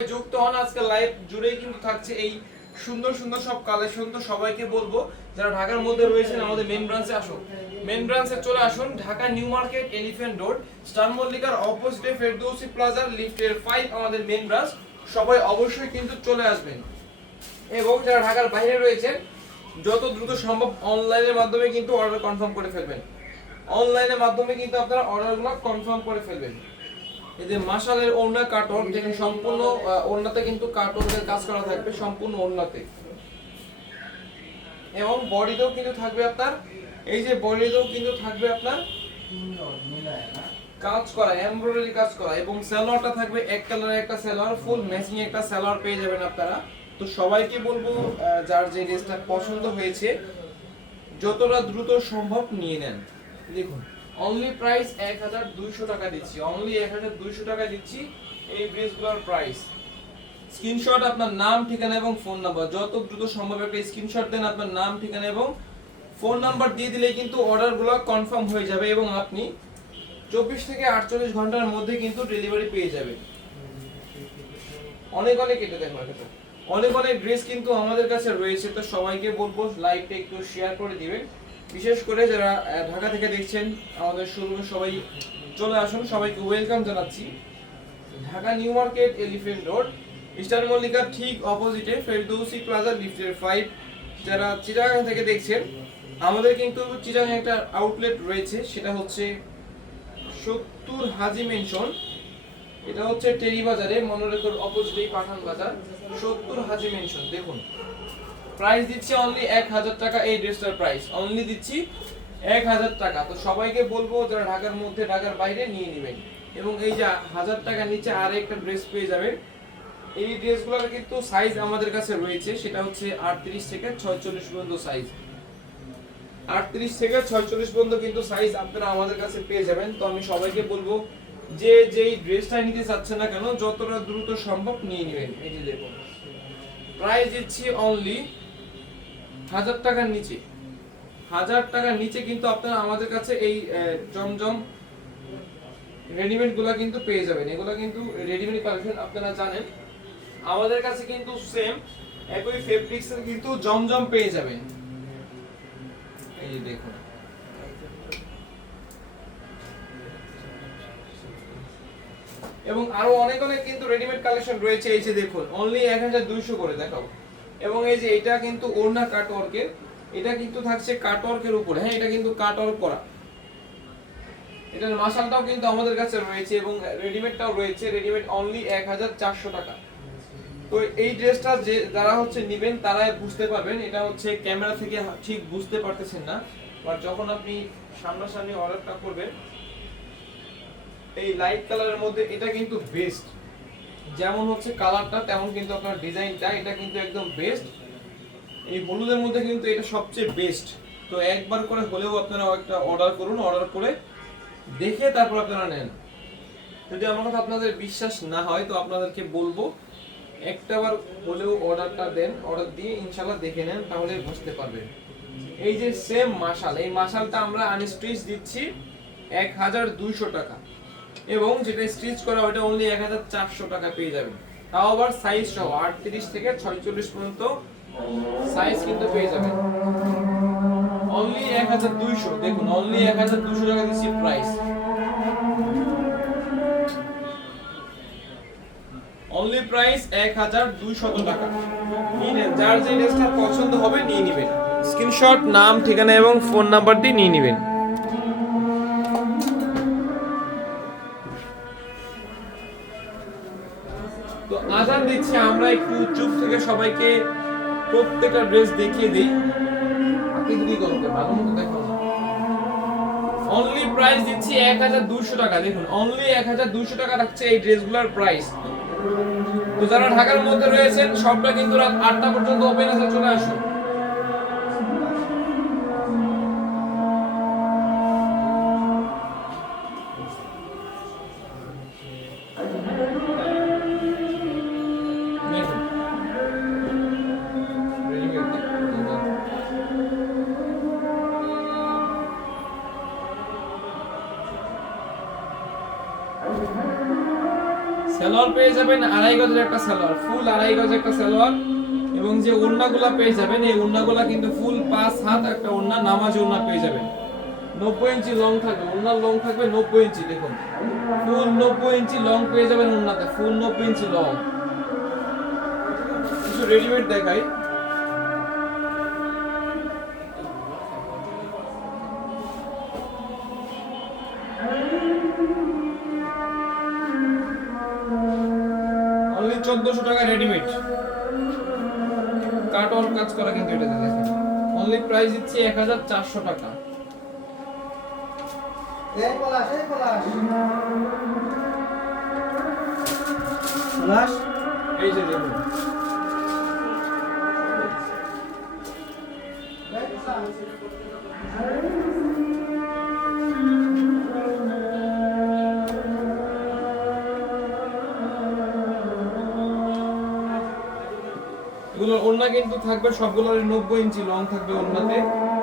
যুক্ত হন, আজকে লাইভ জুড়েই কিন্তু থাকছে এই সুন্দর সুন্দর সব কালেকশন তো সবাইকে বলব। যারা ঢাকার মধ্যে রয়েছেন, আমাদের মেন ব্রাঞ্চে আসুন। মেন ব্রাঞ্চে চলে আসুন, Dhaka New Market Elephant Road Star মল্লিকার অপোজিটে ফেরদৌসি প্লাজার লিফটের ফাইভ আমাদের মেন ব্রাঞ্চ সবাই অবশ্যই কিন্তু চলে আসবেন। এবং যারা ঢাকার বাইরে রয়েছেন, যত দ্রুত সম্ভব অনলাইনের মাধ্যমে কিন্তু অর্ডার কনফার্ম করে ফেলবেন। অনলাইনের মাধ্যমে কিন্তু আপনারা অর্ডারগুলো কনফার্ম করে ফেলবেন। যে মাশালের ওড়না কাটন যেখানে সম্পূর্ণ ওড়নাতে কিন্তু কাজ করা থাকবে সম্পূর্ণ ওড়নাতে। এবং বডিতেও কিন্তু থাকবে আপনার, এই যে বডিতেও কিন্তু থাকবে আপনার কাজ করা, এমব্রয়ডারি কাজ করা, এবং সালোয়ারটা থাকবে এক কালারের একটা সালোয়ার ফুল ম্যাচিং একটা সালোয়ার পেয়ে যাবেন আপনারা। তো সবাইকে বলব যার যে ড্রেসটা পছন্দ হয়েছে, যতটা দ্রুত সম্ভব নিয়ে নেন। দেখুন। অনলি প্রাইস এক হাজার দুইশো টাকা দিচ্ছি। অনলি এক হাজার দুইশো টাকা দিচ্ছি এই ড্রেসগুলোর প্রাইস স্ক্রিনশট আপনার নাম, ঠিকানা এবং ফোন নাম্বার যত দ্রুত সম্ভব একটা স্ক্রিনশট দেন আপনার নাম, ঠিকানা এবং ফোন নাম্বার দিয়ে দিলে কিন্তু অর্ডারগুলো কনফার্ম হয়ে যাবে এবং আপনি চব্বিশ থেকে আটচল্লিশ ঘণ্টার মধ্যে কিন্তু ডেলিভারি পেয়ে যাবেন। অনেক অনেক এটা দেখো অনেক অনেক ড্রেস কিন্তু আমাদের কাছে রয়েছে। তো সবাইকে বলব লাইভটা একটু শেয়ার করে দিবেন। বিশেষ করে যারা ঢাকা থেকে দেখছেন, আমাদের শোরুমে সবাই চলে আসুন, সবাইকে ওয়েলকাম জানাচ্ছি। Dhaka New Market Elephant Road Eastern মল্লিকার ঠিক অপোজিটে ফেরদৌসি প্লাজা, লিফটের ফাইভ যারা চিটাগাং থেকে দেখছেন, আমাদের কিন্তু চিটাগাং একটা আউটলেট রয়েছে, সেটা হচ্ছে সত্তর হাজি মেনশন এটা হচ্ছে টেরি বাজারে মনোরেকর অপোজিটেই পাঠান বাজার সত্তর হাজি মেনশন দেখুন। প্রাইস দিচ্ছি অনলি এক হাজার টাকা এই ড্রেসটার প্রাইস অনলি দিচ্ছি এক হাজার টাকা। তো সবাইকে বলব যারা ঢাকার মধ্যে, ঢাকার বাইরে নিয়ে নেবেন। এবং এই যে হাজার টাকা নিচে আর একটা ড্রেস পেয়ে যাবেন। এই ড্রেসগুলোর কিন্তু সাইজ আমাদের কাছে রয়েছে। সেটা হচ্ছে আটত্রিশ থেকে ছয়চল্লিশ পর্যন্ত সাইজ আটত্রিশ থেকে ছয়চল্লিশ পর্যন্ত কিন্তু সাইজ আপনারা আমাদের কাছে পেয়ে যাবেন। তো আমি সবাইকে বলব যে যেই ড্রেসটা নিতে চাচ্ছে না কেন, যতটা দ্রুত সম্ভব নিয়ে নেবেন। এই যে দেখুন। প্রাইস দিচ্ছি অনলি হাজার টাকার নিচে। হাজার টাকার নিচে কিন্তু আপনারা আমাদের কাছে এই জমজম রেডিমেডগুলা কিন্তু পেয়ে যাবেন। এগুলো কিন্তু রেডিমেড কালেকশন আপনারা জানেন। আমাদের কাছে কিন্তু সেম একই ফেব্রিক্স এর কিন্তু জমজম পেয়ে যাবেন। এই দেখুন। এবং আরও অনেক অনেক কিন্তু রেডিমেড কালেকশন রয়েছে। এই যে দেখুন অনলি এক হাজার দুইশো করে দেখাবো। এবং এই যে এটা কিন্তু ওড়না কাটওয়ার্কের, এটা কিন্তু থাকছে কাটওয়ার্কের উপরে। হ্যাঁ এটা কিন্তু কাটওয়ার্ক করা। এটার মাসালটাও কিন্তু আমাদের কাছে রয়েছে এবং রেডিমেডটাও রয়েছে, রেডিমেড অনলি এক হাজার চারশো টাকা। তো এই ড্রেসটা যে যারা হচ্ছে নিবেন, তারাই বুঝতে পারবেন। এটা হচ্ছে ক্যামেরা থেকে ঠিক বুঝতে পারতেছেন না। বাট যখন আপনি সামনাসামনি অর্ডারটা করবেন, এই লাইট কালারের মধ্যে এটা কিন্তু বেস্ট যেমন হচ্ছে কালারটা, তেমন কিন্তু আপনার ডিজাইনটা, এটা কিন্তু একদম বেস্ট এই হলুদের মধ্যে কিন্তু এটা সবচেয়ে বেস্ট তো একবার করে হলেও আপনারা একটা অর্ডার করুন অর্ডার করে দেখে তারপর আপনারা নেন। যদি আমার কথা আপনাদের বিশ্বাস না হয়, তো আপনাদেরকে বলব একটাবার হলেও অর্ডারটা দেন অর্ডার দিয়ে ইনশাল্লাহ দেখে নেন, তাহলে বুঝতে পারবেন। এই যে সেম মাশাল এই মাশালটা আমরা আনস্টিচ দিচ্ছি এক হাজার দুইশো টাকা। এবং যেটা স্টিচ করা ওটা অনলি এক হাজার চারশো টাকা পেয়ে যাবেন। তাও আবার সাইজ সহ, আটত্রিশ থেকে ছয়চল্লিশ পর্যন্ত সাইজ কিন্তু পেয়ে যাবেন। অনলি এক হাজার দুইশো, দেখুন অনলি এক হাজার দুইশো টাকা দিচ্ছি প্রাইস অনলি প্রাইস এক হাজার দুইশত টাকা। নিয়ে নেন যার যে ড্রেসটা পছন্দ হবে, নিয়ে নেবেন। স্ক্রিনশট নাম, ঠিকানা এবং ফোন নাম্বার দিয়ে নিয়ে নেবেন। তো আজান দিচ্ছি, আমরা একটু চুপ থেকে সবাইকে প্রত্যেকটা ড্রেস দেখিয়ে দিই। আপনি যদি করতে ভালো মতো দেখো অনলি প্রাইস দিচ্ছি এক হাজার দুশো টাকা, দেখুন অনলি এক হাজার দুশো টাকা রাখছে এই ড্রেসগুলোর প্রাইস তো যারা ঢাকার মধ্যে রয়েছেন সবটা কিন্তু রাত আটটা পর্যন্ত ওপেন আছে চলে আসুন। সালোয়ার পেয়ে যাবেন আড়াই গজের একটা সালোয়ার। ফুল আড়াই গজের একটা সালোয়ার এবং যে ওড়নাগুলা পেয়ে যাবেন, এই ওড়নাগুলা কিন্তু ফুল পাঁচ হাত একটা ওড়না, নামাজ ওড়না পেয়ে যাবেন। নব্বই ইঞ্চি লং থাকবে, ওড়নার লং থাকবে নব্বই ইঞ্চি, দেখুন। ফুল নব্বই ইঞ্চি লং পেয়ে যাবেন ওড়নাতে, ফুল নব্বই ইঞ্চি লং কিছু রেডিমেড দেখাই। চোদ্দশো টাকা রেডিমেড কাট অন কাজ করা কিন্তু এটাতে দেখেন। অনলি প্রাইস দিচ্ছি এক হাজার চারশো টাকা। এই যে দেখুন। এগুলোর ওড়না কিন্তু থাকবে সবগুলোর নব্বই ইঞ্চি লং থাকবে ওড়নাতে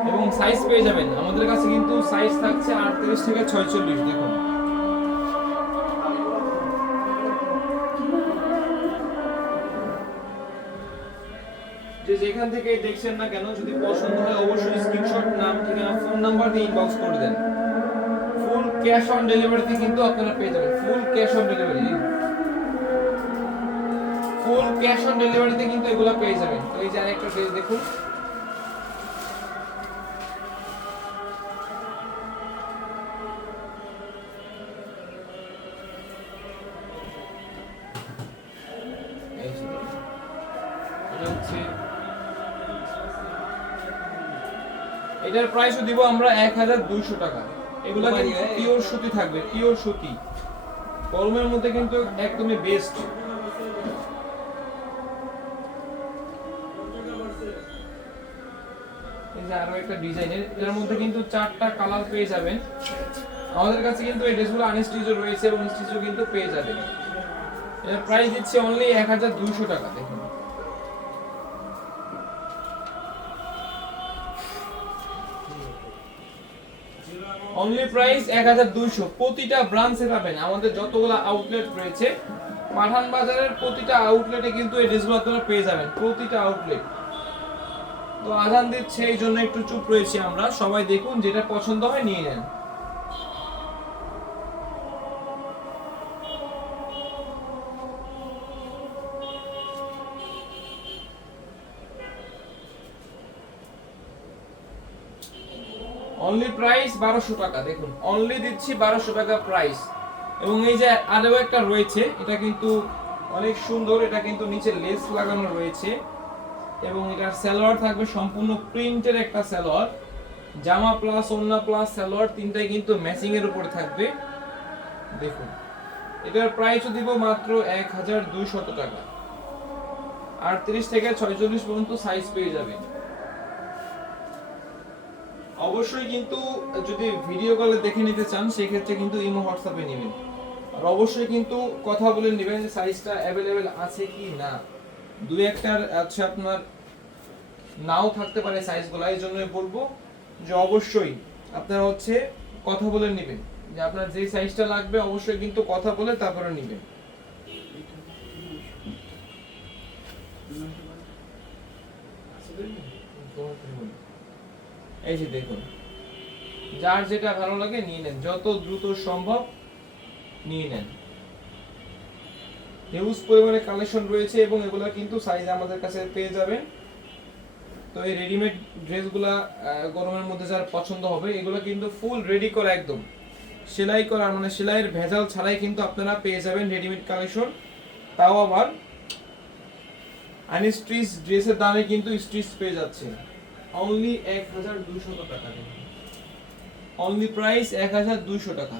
এবং সাইজ পেয়ে যাবেন। আমাদের কাছে কিন্তু সাইজ থাকছে আটত্রিশ থেকে ছয়চল্লিশ, দেখুন। যে যেখান থেকে দেখছেন না কেন, যদি পছন্দ হয় অবশ্যই স্ক্রিনশট নাম, ঠিকানা ফোন নাম্বার দিয়ে ইনবক্স করে দেন। ফুল ক্যাশ অন ডেলিভারিতে কিন্তু আপনারা পেয়ে যাবেন। Full cash on delivery cash on ডেলিভারিতে কিন্তু এগুলো পেয়ে যাবেন। তো এই যে আরেকটা ড্রেস দেখুন। এটার প্রাইসও দিব আমরা এক হাজার দুইশো টাকা। এগুলা কিন্তু পিওর সুতি থাকবে পিওর সুতি। গরমের মধ্যে কিন্তু একদমই বেস্ট আরও একটা ডিজাইনের এর। মধ্যে কিন্তু চারটা কালার পেয়ে যাবেন। আমাদের কাছে কিন্তু এই ড্রেসগুলো আনস্টিচও রয়েছে এবং স্টিচও কিন্তু পেয়ে যাবেন। এর প্রাইস দিচ্ছে অনলি এক হাজার দুইশো টাকা, দেখুন। অনলি প্রাইস এক হাজার দুইশো। প্রতিটা ব্রাঞ্চে পাবেন। আমাদের যতগুলো আউটলেট রয়েছে পাঠান বাজারের প্রতিটা আউটলেটে কিন্তু এই ড্রেসগুলো আপনারা পেয়ে যাবেন। প্রতিটা আউটলেট তো আজান দিচ্ছে, এই জন্য একটু চুপ রয়েছি আমরা। সবাই দেখুন যেটা পছন্দ হয়, নিয়ে নেন। অনলি প্রাইস বারোশো টাকা, দেখুন। অনলি দিচ্ছি বারোশো টাকা প্রাইস এবং এই যে আরও একটা রয়েছে, এটা কিন্তু অনেক সুন্দর, এটা কিন্তু নিচে লেস লাগানো রয়েছে। এবং এটার সালোয়ার থাকবে সম্পূর্ণ প্রিন্টের একটা সালোয়ার জামা প্লাস ওন্না প্লাস সালোয়ার তিনটাই কিন্তু ম্যাচিং এর উপরে থাকবে। দেখুন, এটার প্রাইসও দিব মাত্র এক হাজার দুইশত টাকা। আটত্রিশ থেকে ছয়চল্লিশ পর্যন্ত সাইজ পেয়ে যাবেন। অবশ্যই কিন্তু যদি ভিডিও কলে দেখে নিতে চান, সেক্ষেত্রে কিন্তু ইমো হোয়াটসঅ্যাপে নেবেন। আর অবশ্যই কিন্তু কথা বলে নেবেন যে সাইজটা অ্যাভেলেবেল আছে কি না। দুই একটার আছে আপনার নাও থাকতে পারে সাইজগুলো এই জন্য বলব যে অবশ্যই আপনারা হচ্ছে কথা বলে নেবেন। যে আপনার যে সাইজটা লাগবে অবশ্যই কিন্তু কথা বলে তারপরে নেবেন। এই যে দেখুন, যার যেটা ভালো লাগে নিয়ে নেন, যত দ্রুত সম্ভব নিয়ে নেন। হিউজ পরিমাণে কালেকশন রয়েছে এবং এগুলো কিন্তু সাইজ আমাদের কাছে পেয়ে যাবেন। তো এই রেডিমেড ড্রেসগুলা গরমের মধ্যে যার পছন্দ হবে, এগুলো কিন্তু ফুল রেডি করা একদম। সেলাই করা মানে সেলাইয়ের ভেজাল ছাড়াই কিন্তু আপনারা পেয়ে যাবেন রেডিমেড কালেকশন তাও আবার আনস্ট্রিচ ড্রেসের দামে কিন্তু স্ট্রিচ পেয়ে যাচ্ছে অনলি এক হাজার দুইশত টাকা। অনলি প্রাইস এক হাজার দুইশো টাকা।